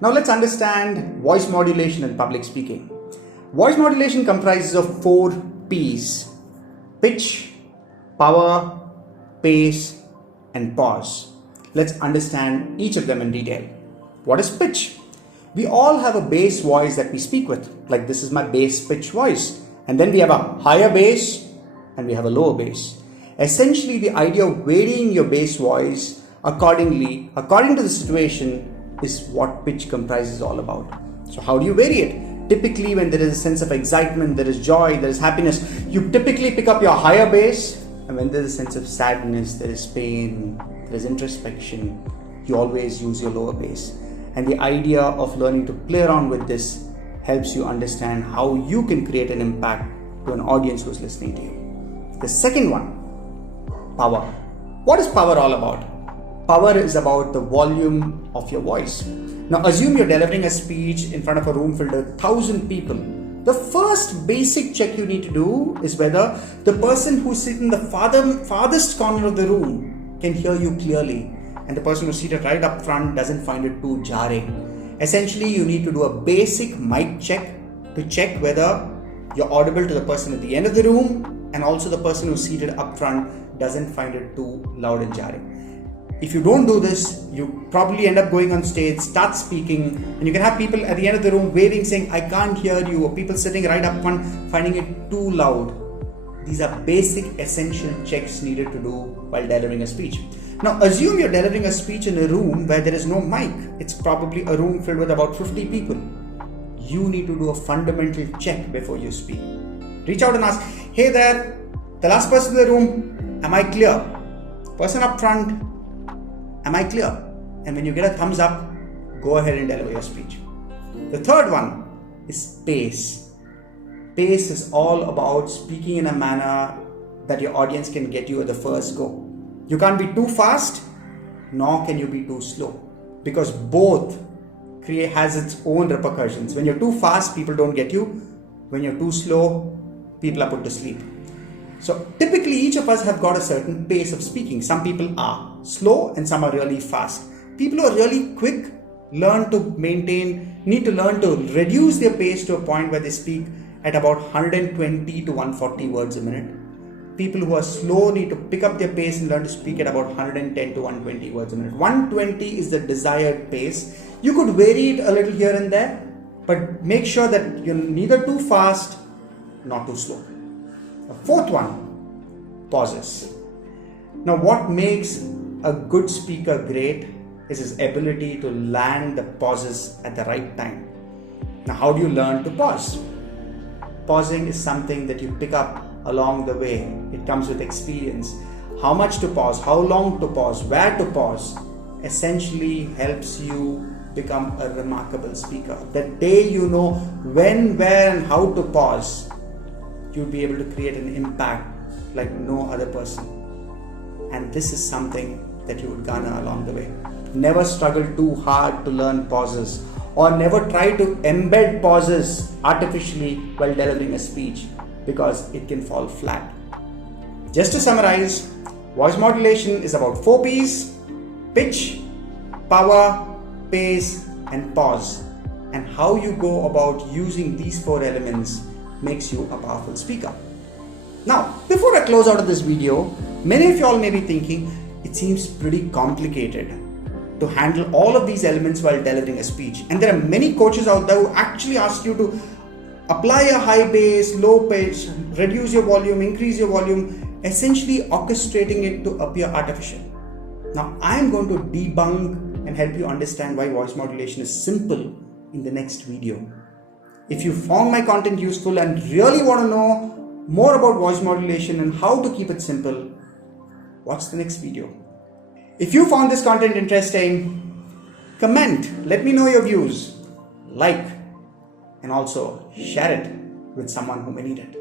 Now let's understand voice modulation and public speaking. Voice modulation comprises of 4 P's: pitch, power, pace, and pause. Let's understand each of them in detail. What is pitch? We all have a bass voice that we speak with, like this is my bass pitch voice. And then we have a higher bass and we have a lower bass. Essentially, the idea of varying your bass voice according to the situation is what pitch comprises all about. So how do you vary it? Typically, when there is a sense of excitement, there is joy, there is happiness, you typically pick up your higher bass. And when there is a sense of sadness, there is pain, there is introspection, you always use your lower bass. And the idea of learning to play around with this helps you understand how you can create an impact to an audience who's listening to you. The second one, power. What is power all about? Power is about the volume of your voice. Now assume you're delivering a speech in front of a room filled with 1,000 people. The first basic check you need to do is whether the person who's sitting in the farthest corner of the room can hear you clearly, and the person who's seated right up front doesn't find it too jarring. Essentially, you need to do a basic mic check to check whether you're audible to the person at the end of the room, and also the person who's seated up front doesn't find it too loud and jarring. If you don't do this, you probably end up going on stage, start speaking, and you can have people at the end of the room waving, saying, I can't hear you, or people sitting right up front finding it too loud. These are basic essential checks needed to do while delivering a speech. Now assume you're delivering a speech in a room where there is no mic. It's probably a room filled with about 50 people. You need to do a fundamental check before you speak. Reach out and ask, hey there, the last person in the room, am I clear? Person up front, am I clear? And when you get a thumbs up, go ahead and deliver your speech. The third one is pace. Pace is all about speaking in a manner that your audience can get you at the first go. You can't be too fast, nor can you be too slow, because both has its own repercussions. When you're too fast, people don't get you. When you're too slow, people are put to sleep. So typically each of us have got a certain pace of speaking. Some people are slow and some are really fast. People who are really quick need to learn to reduce their pace to a point where they speak at about 120 to 140 words a minute. People who are slow need to pick up their pace and learn to speak at about 110 to 120 words a minute. 120 is the desired pace. You could vary it a little here and there, but make sure that you're neither too fast nor too slow. The fourth one, pauses. Now what makes a good speaker great is his ability to land the pauses at the right time. Now how do you learn to pause? Pausing is something that you pick up along the way. It comes with experience. How much to pause, how long to pause, where to pause, essentially helps you become a remarkable speaker. The day you know when, where, and how to pause, you'll be able to create an impact like no other person. And this is something that you would garner along the way. Never struggle too hard to learn pauses, or never try to embed pauses artificially while delivering a speech, because it can fall flat. Just to summarize, voice modulation is about 4 P's: pitch, power, pace, and pause. And how you go about using these 4 elements makes you a powerful speaker. Now, before I close out of this video, many of y'all may be thinking, it seems pretty complicated to handle all of these elements while delivering a speech. And there are many coaches out there who actually ask you to apply a high bass, low pitch, reduce your volume, increase your volume, essentially orchestrating it to appear artificial. Now, I'm going to debunk and help you understand why voice modulation is simple in the next video. If you found my content useful and really want to know more about voice modulation and how to keep it simple, watch the next video. If you found this content interesting, comment, let me know your views, like, and also share it with someone who may need it.